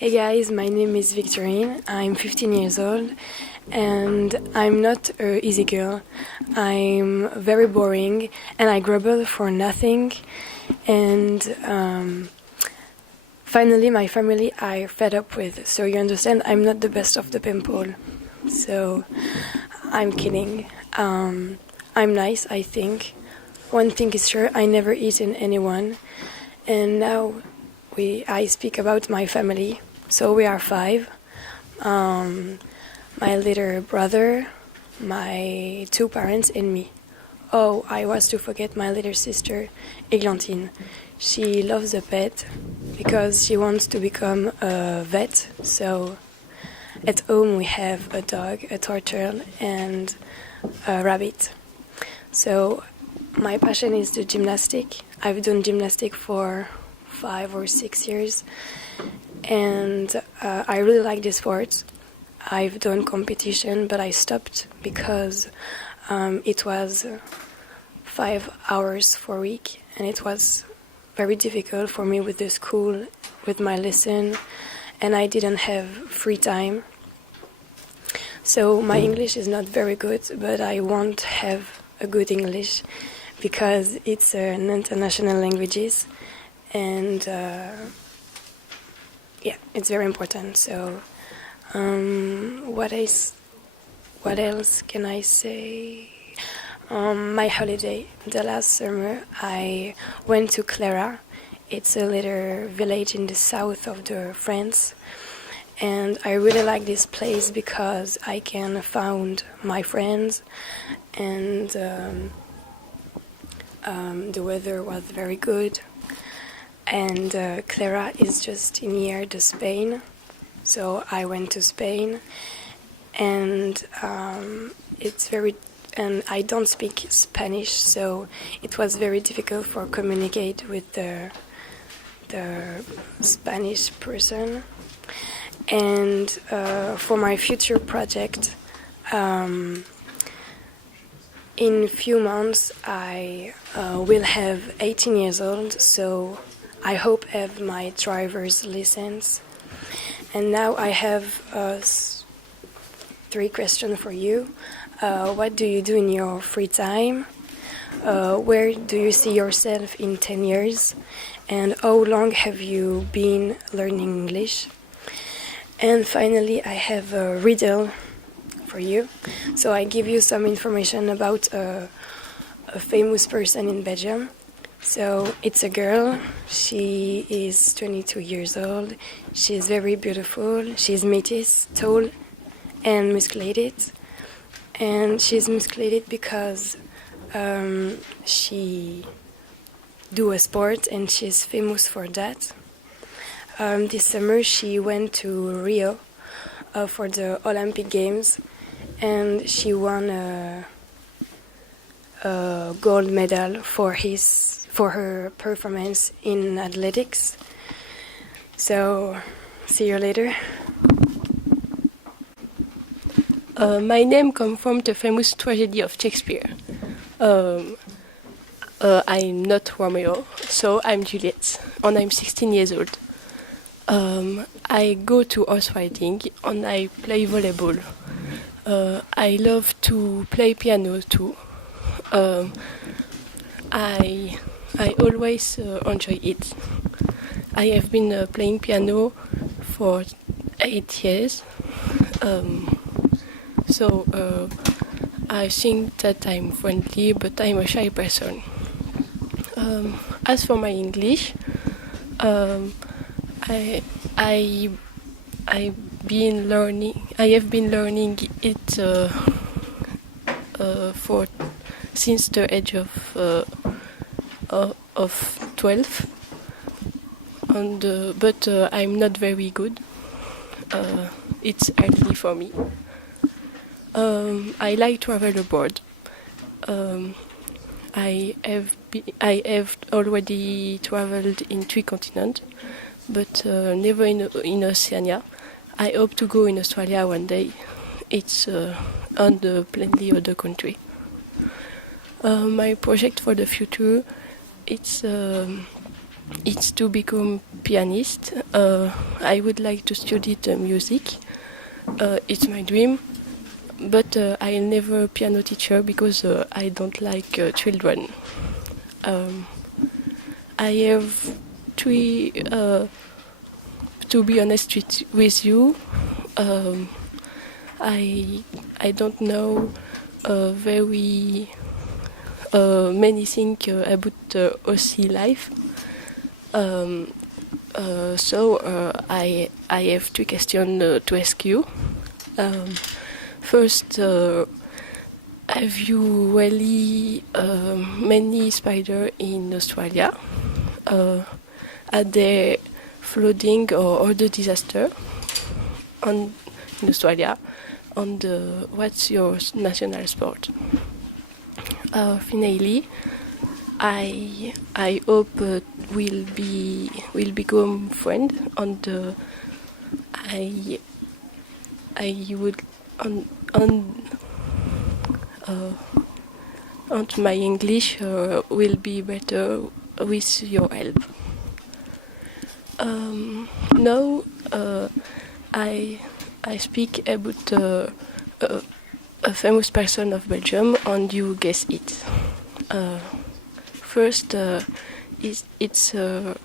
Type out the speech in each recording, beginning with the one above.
Hey guys, my name is Victorine. I'm 15 years old and I'm not an easy girl. I'm very boring and I grumble for nothing. And finally, my family are fed up with. So you understand, I'm not the best of the people. So I'm kidding. I'm nice, I think. One thing is sure, I never eaten anyone. And now I speak about my family. So we are 5. My little brother, my 2 parents, and me. Oh, I was to forget my little sister, Eglantine. She loves a pet because she wants to become a vet. So at home we have a dog, a turtle, and a rabbit. So my passion is the gymnastic. I've done gymnastic for 5 or 6 years. And I really like this sport. I've done competition, but I stopped because it was 5 hours for a week, and it was very difficult for me with the school, with my lesson, and I didn't have free time. So my English is not very good, but I won't have a good English because it's an international languages, and yeah, it's very important. So what else can I say? My holiday, the last summer, I went to Clara. It's a little village in the south of France, and I really like this place because I can find my friends, and the weather was very good. And Clara is just near the Spain, so I went to Spain, and and I don't speak Spanish, so it was very difficult for communicate with the Spanish person. And for my future project, in a few months I will have 18 years old, so I hope I have my driver's license. And now I have 3 questions for you. What do you do in your free time? Where do you see yourself in 10 years? And how long have you been learning English? And finally, I have a riddle for you. So I give you some information about a famous person in Belgium. So it's a girl. She is 22 years old. She is very beautiful. She is métis, tall, and musculated. And she is musculated because she do a sport, and she is famous for that. This summer she went to Rio for the Olympic Games, and she won a gold medal for her performance in athletics. So, see you later. My name comes from the famous tragedy of Shakespeare. I'm not Romeo, so I'm Juliet, and I'm 16 years old. I go to horse riding and I play volleyball. I love to play piano too. I always enjoy it. I have been playing piano for 8 years. So I think that I'm friendly, but I'm a shy person. As for my English, I have been learning it since the age of 12, but I'm not very good. It's early for me. I like to travel abroad. I have already traveled in 3 continents, but never in Oceania. I hope to go in Australia one day. It's on the plenty other country. My project for the future, it's it's to become pianist. I would like to study the music. It's my dream, but I'll never piano teacher because I don't like children. I have three. To be honest with you, I don't know very many things about OC life. So I have three questions to ask you. First, have you really many spiders in Australia? Are there flooding or other disaster in Australia? And what's your national sport? Finally, I hope we'll become friends, and I would and my English will be better with your help. Now I speak about a famous person of Belgium, and you guess it. First, it's a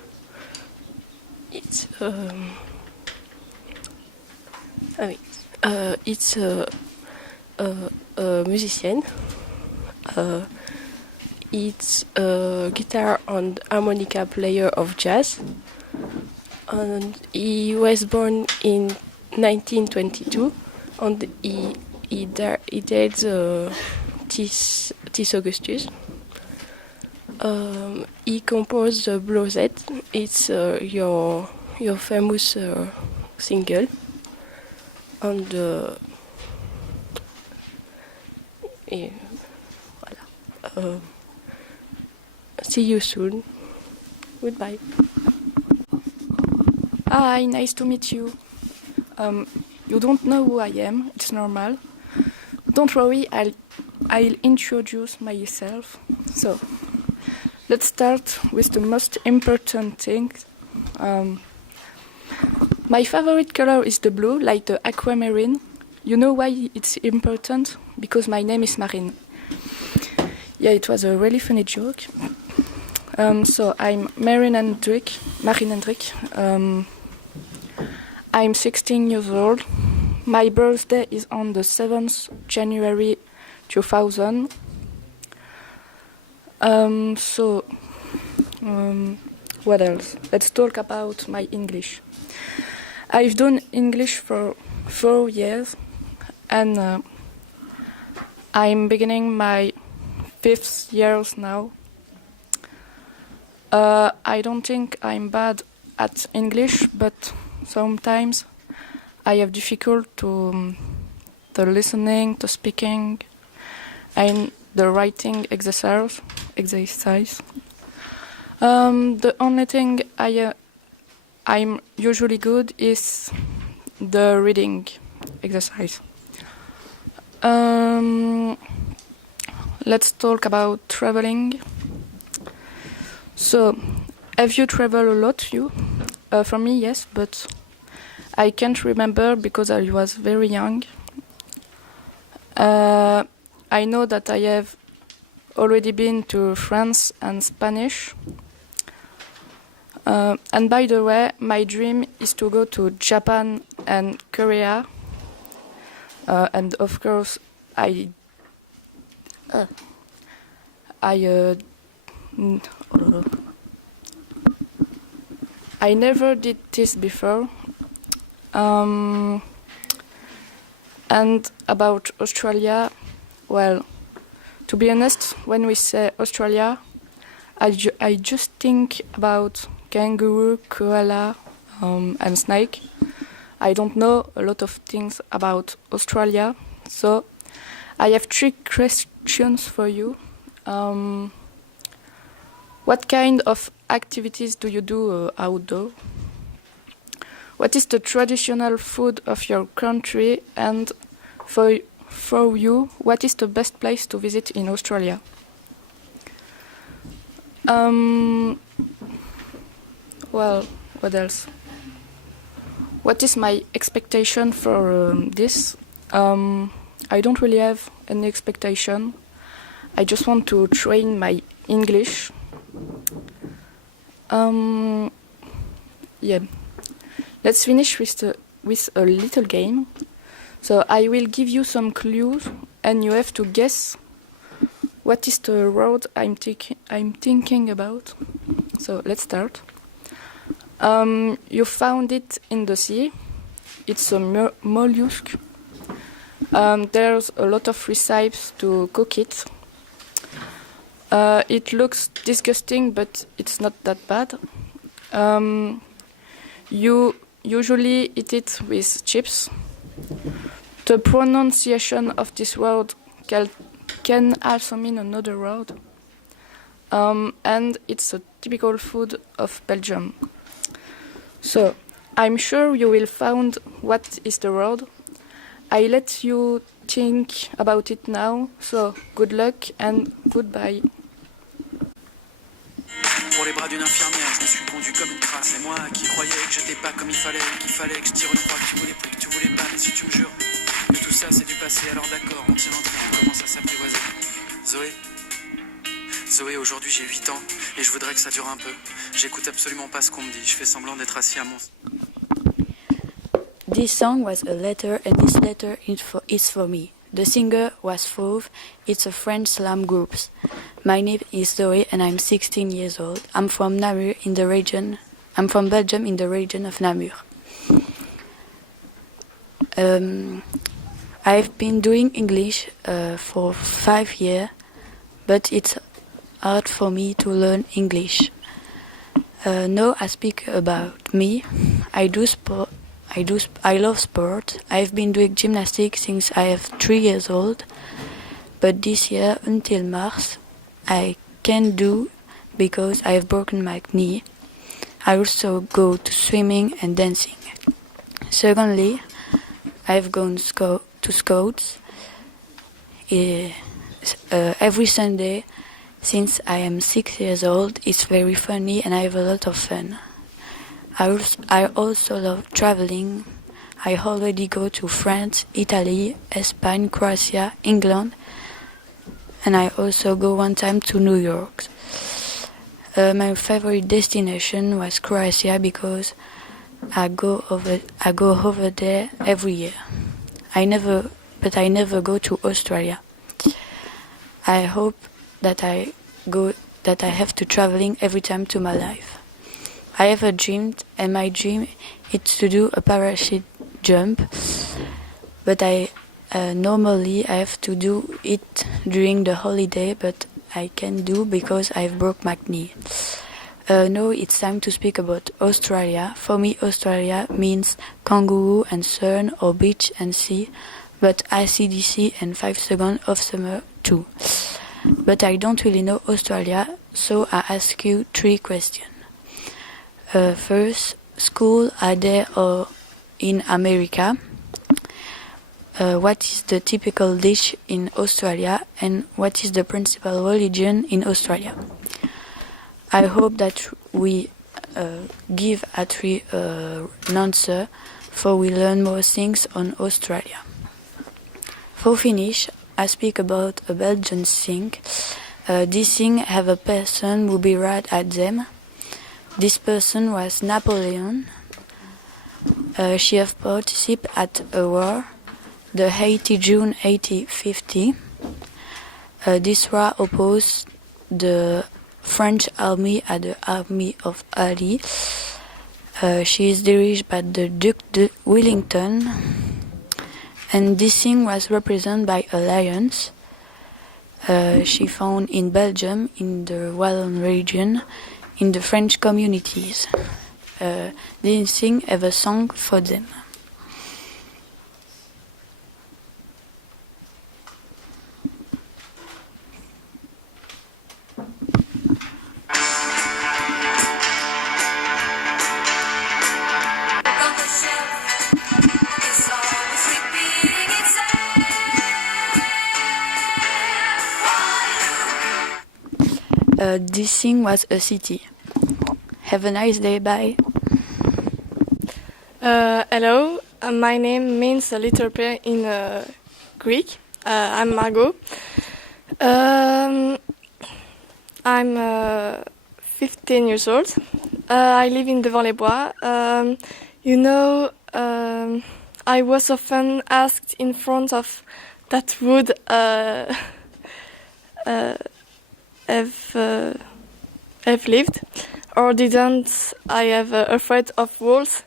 musician. It's a guitar and harmonica player of jazz, and he was born in 1922, and he died 10 Augustus. He composed Cette. It's your famous single, and voilà. See you soon. Goodbye. Hi, nice to meet you. You don't know who I am, it's normal. Don't worry, I'll introduce myself. So, let's start with the most important thing. My favorite color is the blue, like the aquamarine. You know why it's important? Because my name is Marine. Yeah, it was a really funny joke. So I'm Marine Hendrik. I'm 16 years old. My birthday is on the 7th January 2000. What else? Let's talk about my English. I've done English for 4 years, and I'm beginning my 5th year now. I don't think I'm bad at English, but sometimes I have difficult to the listening, to speaking, and the writing exercise. The only thing I'm usually good is the reading exercise. Let's talk about traveling. So, have you traveled a lot, you? For me, yes, but I can't remember because I was very young. I know that I have already been to France and Spanish. And by the way, my dream is to go to Japan and Korea. And of course, I never did this before. And about Australia, well, to be honest, when we say Australia, I just think about kangaroo, koala, and snake. I don't know a lot of things about Australia, so I have 3 questions for you. What kind of activities do you do outdoor? What is the traditional food of your country? And for you, what is the best place to visit in Australia? Well, what else? What is my expectation for this? I don't really have any expectation. I just want to train my English. Yeah. Let's finish with a little game. So I will give you some clues, and you have to guess what is the word I'm thinking about. So let's start. You found it in the sea. It's a mollusk. There's a lot of recipes to cook it. It looks disgusting, but it's not that bad. You usually eat it with chips. The pronunciation of this word can also mean another word. And it's a typical food of Belgium. So, I'm sure you will find what is the word. I let you think about it now, so good luck and goodbye. Pour les bras d'une infirmière, je me suis pondu comme une crasse. Et moi qui croyais que j'étais pas comme il fallait, qu'il fallait que je tire le croix, que tu voulais plus, que tu voulais pas. Mais si tu me jures que tout ça c'est du passé, alors d'accord, on tire un train, on commence à s'apprivoiser. Zoé, aujourd'hui j'ai 8 ans et je voudrais que ça dure un peu. J'écoute absolument pas ce qu'on me dit, je fais semblant d'être assis à mon... This song was a letter, and this letter is for me. The singer was Fauve. It's a French slam group. My name is Zoe, and I'm 16 years old. I'm from Namur in the region. I'm from Belgium in the region of Namur. I've been doing English for 5 years, but it's hard for me to learn English. Now I speak about me. I love sport. I've been doing gymnastics since I am 3 years old, but this year until March I can't do because I have broken my knee. I also go to swimming and dancing. Secondly, I've gone to Scouts every Sunday since I am 6 years old. It's very funny and I have a lot of fun. I also love traveling. I already go to France, Italy, Spain, Croatia, England, and I also go one time to New York. My favorite destination was Croatia because I go over there every year. I never go to Australia. I hope that I have to traveling every time to my life. I have a dream, and my dream is to do a parachute jump, but normally I have to do it during the holiday, but I can't do because I've broke my knee. Now it's time to speak about Australia. For me, Australia means kangaroo and sun or beach and sea, but I see the sea and 5 seconds of summer too. But I don't really know Australia, so I ask you 3 questions. First, school are there or in America? What is the typical dish in Australia, and what is the principal religion in Australia? I hope that we give a 3 answer, for we learn more things on Australia. For finish, I speak about a Belgian thing. This thing have a person who be right at them. This person was Napoleon. She have participated at a war, the 80 June 1850. This war opposed the French army at the army of Ali. She is diriged by the Duke de Wellington, and this thing was represented by a lion. She found in Belgium, in the Wallon region, in the French communities. This thing have a song for them. This thing was a city. Have a nice day. Bye. Hello, my name means a little prayer in Greek. I'm Margo. I'm 15 years old. I live in Devant-les-Bois. I was often asked in front of that would have lived or didn't. I have afraid of walls.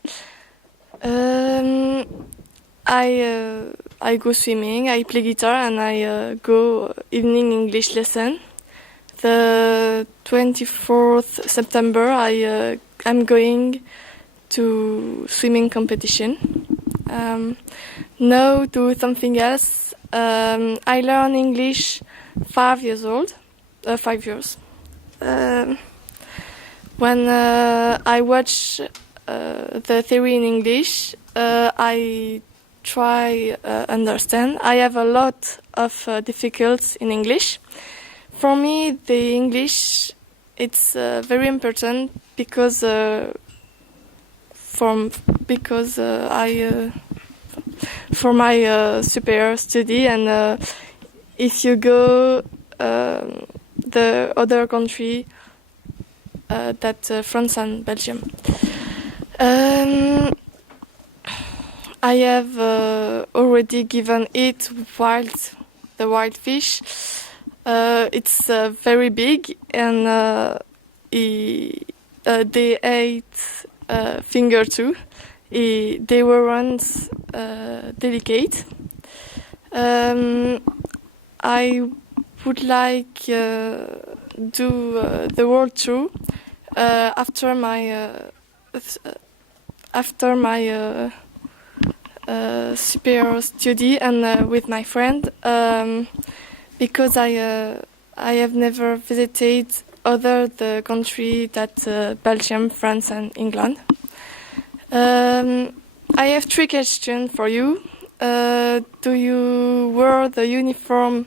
I go swimming, I play guitar, and I go evening English lesson. The 24th September, I'm going to swimming competition. Now do something else. I learn English 5 years old. 5 years. When I watch the theory in English, I try understand. I have a lot of difficulties in English. For me, the English it's very important because for my superior study, and if you go the other country that France and Belgium. I have already given it the wild fish. It's very big, and they ate finger too. They weren't delicate. I would like do the world tour after my superior study and with my friend, because I have never visited other the country that Belgium, France, and England. I have 3 questions for you. Do you wear the uniform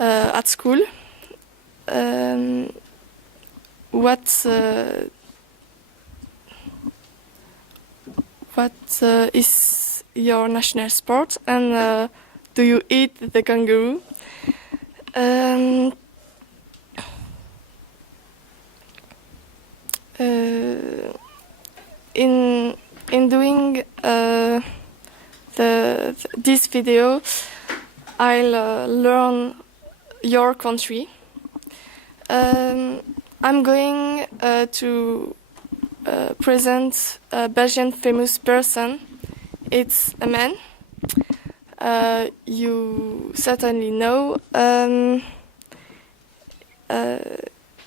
at school? What is your national sport, and do you eat the kangaroo? In doing this video, I'll learn your country. I'm going to present a Belgian famous person. It's a man. You certainly know.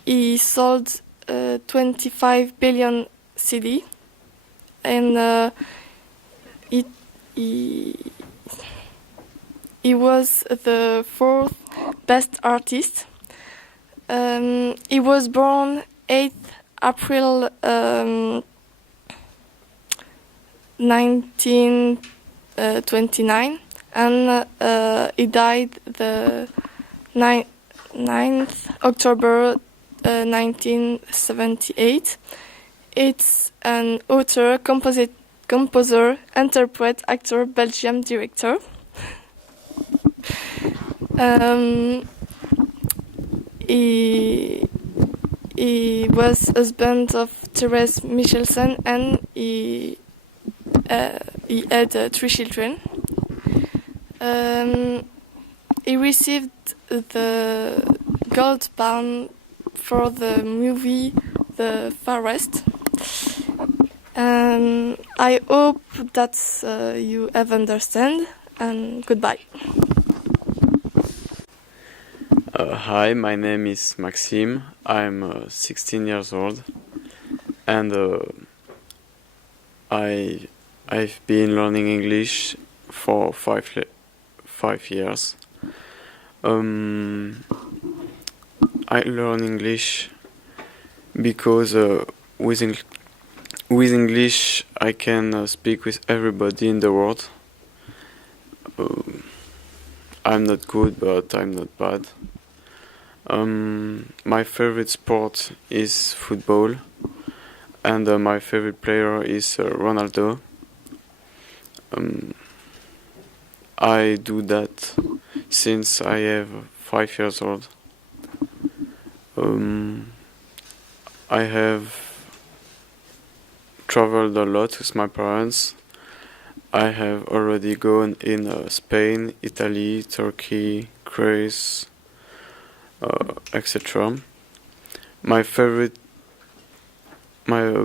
He sold 25 billion CD, and he was the 4th best artist. He was born 8th April 1929, and he died the 9th October 1978. It's an author, composer, interpret, actor, Belgian director. He was husband of Therese Michelson, and he had 3 children. He received the Gold Palm for the movie The Far West. I hope that you have understand, and goodbye. Hi, my name is Maxime. I'm 16 years old, and I've been learning English for 5 years. I learn English because with English I can speak with everybody in the world. I'm not good, but I'm not bad. My favorite sport is football. and my favorite player is Ronaldo. I do that since I have 5 years old. I have traveled a lot with my parents. I have already gone in Spain, Italy, Turkey, Greece, etc. My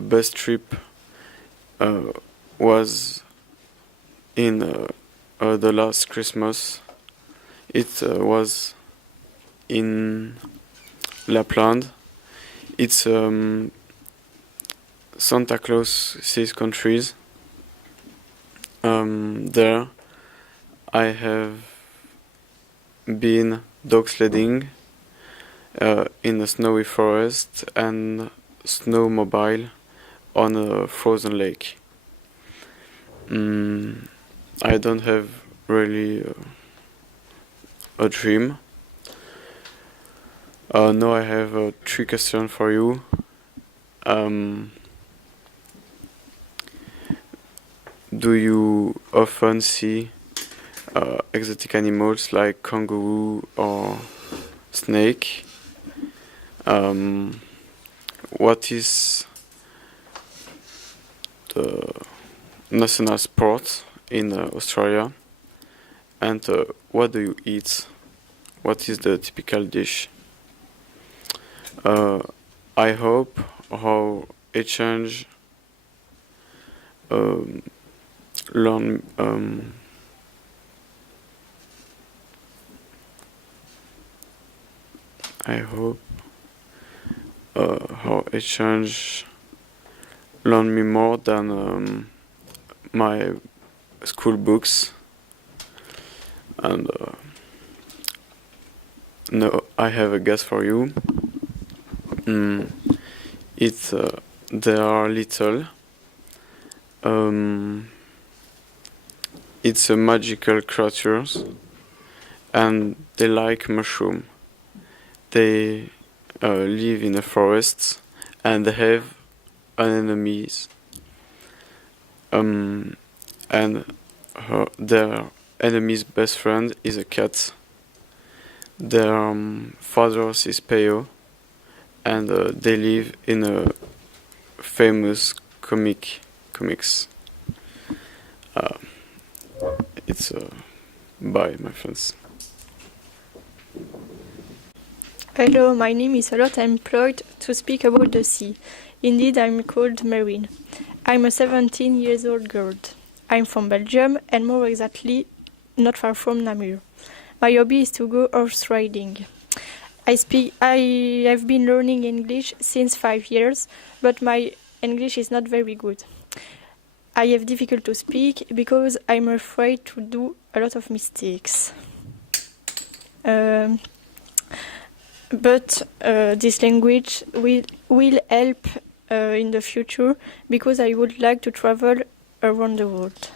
best trip was in the last Christmas. It was in Lapland. It's Santa Claus sees countries. There I have been dog sledding in a snowy forest and snowmobile on a frozen lake. I don't have really a dream. Now I have 3 questions for you. Do you often see exotic animals like kangaroo or snake? What is the national sport in Australia? And what do you eat? What is the typical dish? I hope how exchange learn I hope how exchange learn me more than my school books. And no, I have a guess for you. It's they are little. It's a magical creatures, and they like mushroom. They live in the forests, and they have an enemies. And their enemy's best friend is a cat. Their father is Peo, and they live in a famous comics. It's bye, my friends. Hello, my name is Charlotte. I'm employed to speak about the sea. Indeed, I'm called Marine. I'm a 17 years old girl. I'm from Belgium, and more exactly, not far from Namur. My hobby is to go horse riding. I have been learning English since 5 years, but my English is not very good. I have difficult to speak because I'm afraid to do a lot of mistakes. But this language will help in the future because I would like to travel around the world.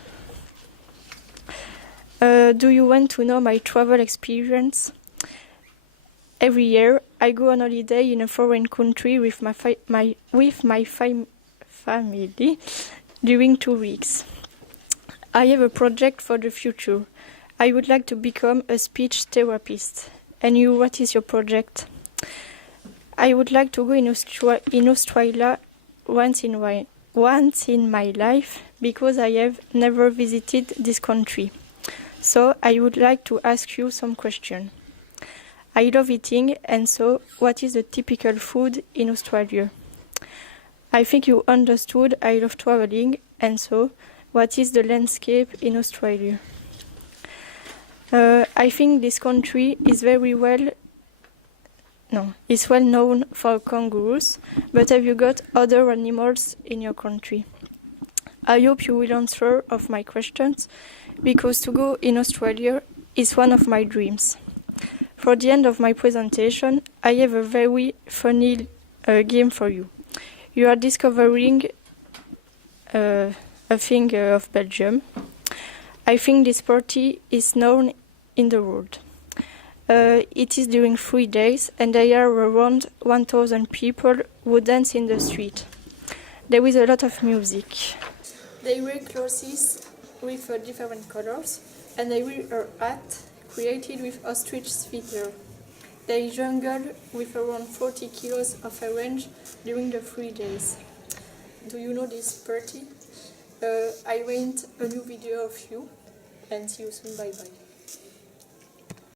Do you want to know my travel experience? Every year I go on holiday in a foreign country with my family during 2 weeks. I have a project for the future. I would like to become a speech therapist. And you, what is your project? I would like to go in Australia once in my life because I have never visited this country. So I would like to ask you some questions. I love eating, and so what is the typical food in Australia? I think you understood I love traveling, and so what is the landscape in Australia? I think this country is well known for kangaroos, but have you got other animals in your country? I hope you will answer of my questions, because to go in Australia is one of my dreams. For the end of my presentation, I have a very funny game for you. You are discovering a thing of Belgium. I think this party is known in the world. It is during 3 days, and there are around 1,000 people who dance in the street. There is a lot of music. They wear clothes with different colors, and they wear a hat created with ostrich feather. They jungle with around 40 kilos of a range during the 3 days. Do you know this party? I made a new video of you, and see you soon. Bye bye.